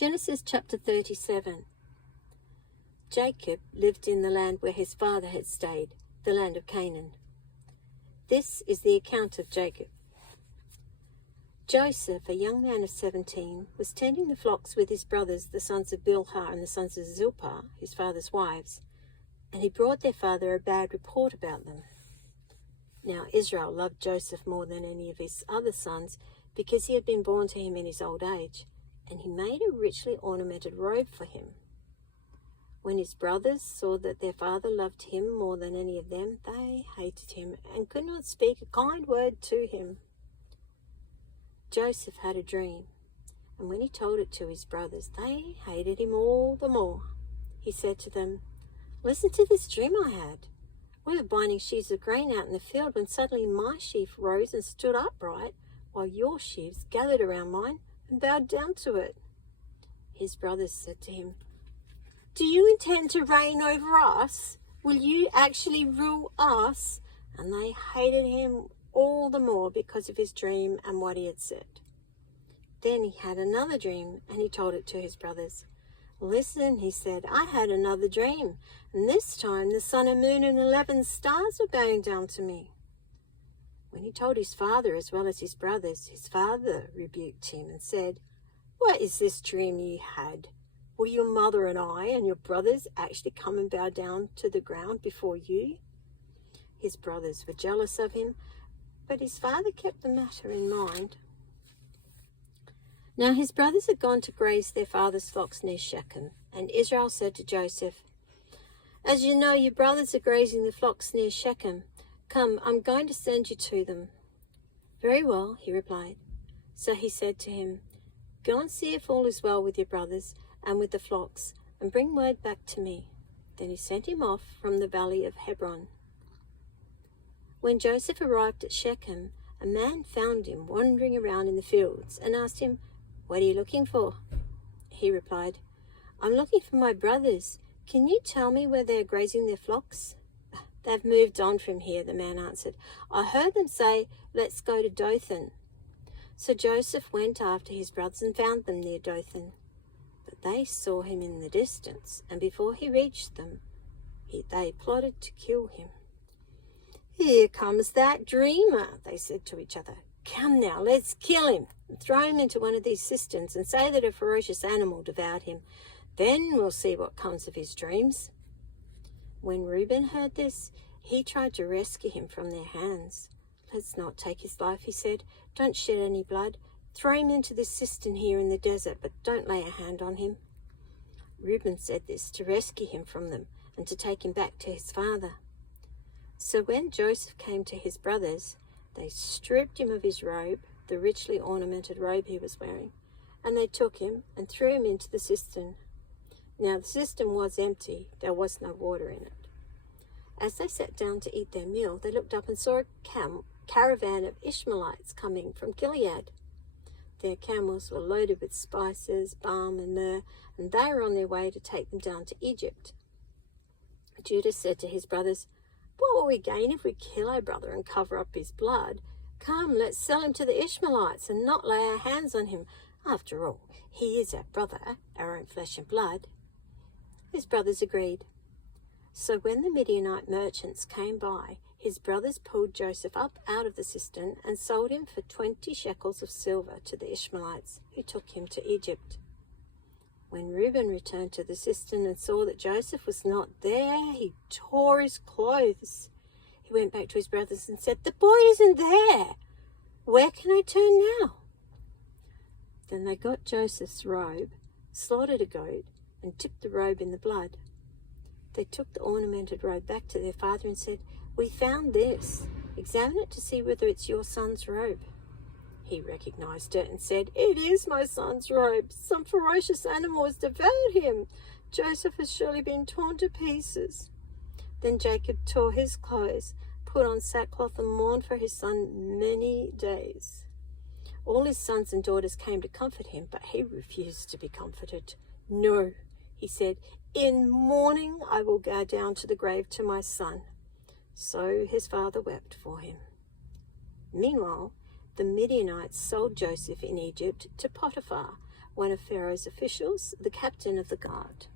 Genesis chapter 37. Jacob lived in the land where his father had stayed, the land of Canaan. This is the account of Jacob. Joseph, a young man of 17, was tending the flocks with his brothers, the sons of Bilhah and the sons of Zilpah, his father's wives, and he brought their father a bad report about them. Now Israel loved Joseph more than any of his other sons, because he had been born to him in his old age, and he made a richly ornamented robe for him. When his brothers saw that their father loved him more than any of them, they hated him and could not speak a kind word to him. Joseph had a dream, and when he told it to his brothers, they hated him all the more. He said to them, "Listen to this dream I had. We were binding sheaves of grain out in the field when suddenly my sheaf rose and stood upright, while your sheaves gathered around mine and bowed down to it." His brothers said to him, "Do you intend to reign over us? Will you actually rule us?" And they hated him all the more because of his dream and what he had said. Then he had another dream, and he told it to his brothers. "Listen," he said, "I had another dream, and this time the sun and moon and 11 stars were bowing down to me." When he told his father as well as his brothers, his father rebuked him and said, "What is this dream you had? Will your mother and I and your brothers actually come and bow down to the ground before you?" His brothers were jealous of him, but his father kept the matter in mind. Now his brothers had gone to graze their father's flocks near Shechem, and Israel said to Joseph, "As you know, your brothers are grazing the flocks near Shechem. Come, I'm going to send you to them." "Very well," he replied. So he said to him, "Go and see if all is well with your brothers and with the flocks, and bring word back to me." Then he sent him off from the valley of Hebron. When Joseph arrived at Shechem, a man found him wandering around in the fields and asked him, "What are you looking for?" He replied, "I'm looking for my brothers. Can you tell me where they are grazing their flocks?" "They've moved on from here," the man answered. "I heard them say, 'Let's go to Dothan.'" So Joseph went after his brothers and found them near Dothan. But they saw him in the distance, and before he reached them, they plotted to kill him. "Here comes that dreamer," they said to each other. "Come now, let's kill him and throw him into one of these cisterns and say that a ferocious animal devoured him. Then we'll see what comes of his dreams." When Reuben heard this, he tried to rescue him from their hands. "Let's not take his life," he said. "Don't shed any blood. Throw him into this cistern here in the desert, but don't lay a hand on him." Reuben said this to rescue him from them and to take him back to his father. So when Joseph came to his brothers, they stripped him of his robe, the richly ornamented robe he was wearing, and they took him and threw him into the cistern. Now the cistern was empty, there was no water in it. As they sat down to eat their meal, they looked up and saw a caravan of Ishmaelites coming from Gilead. Their camels were loaded with spices, balm and myrrh, and they were on their way to take them down to Egypt. Judah said to his brothers, "What will we gain if we kill our brother and cover up his blood? Come, let's sell him to the Ishmaelites and not lay our hands on him. After all, he is our brother, our own flesh and blood." His brothers agreed. So when the Midianite merchants came by, his brothers pulled Joseph up out of the cistern and sold him for 20 shekels of silver to the Ishmaelites, who took him to Egypt. When Reuben returned to the cistern and saw that Joseph was not there, he tore his clothes. He went back to his brothers and said, "The boy isn't there. Where can I turn now?" Then they got Joseph's robe, slaughtered a goat, and dipped the robe in the blood. They took the ornamented robe back to their father and said, "We found this. Examine it to see whether it's your son's robe." He recognized it and said, "It is my son's robe. Some ferocious animal has devoured him. Joseph has surely been torn to pieces." Then Jacob tore his clothes, put on sackcloth, and mourned for his son many days. All his sons and daughters came to comfort him, but he refused to be comforted. "No," he said, "in mourning I will go down to the grave to my son." So his father wept for him. Meanwhile, the Midianites sold Joseph in Egypt to Potiphar, one of Pharaoh's officials, the captain of the guard.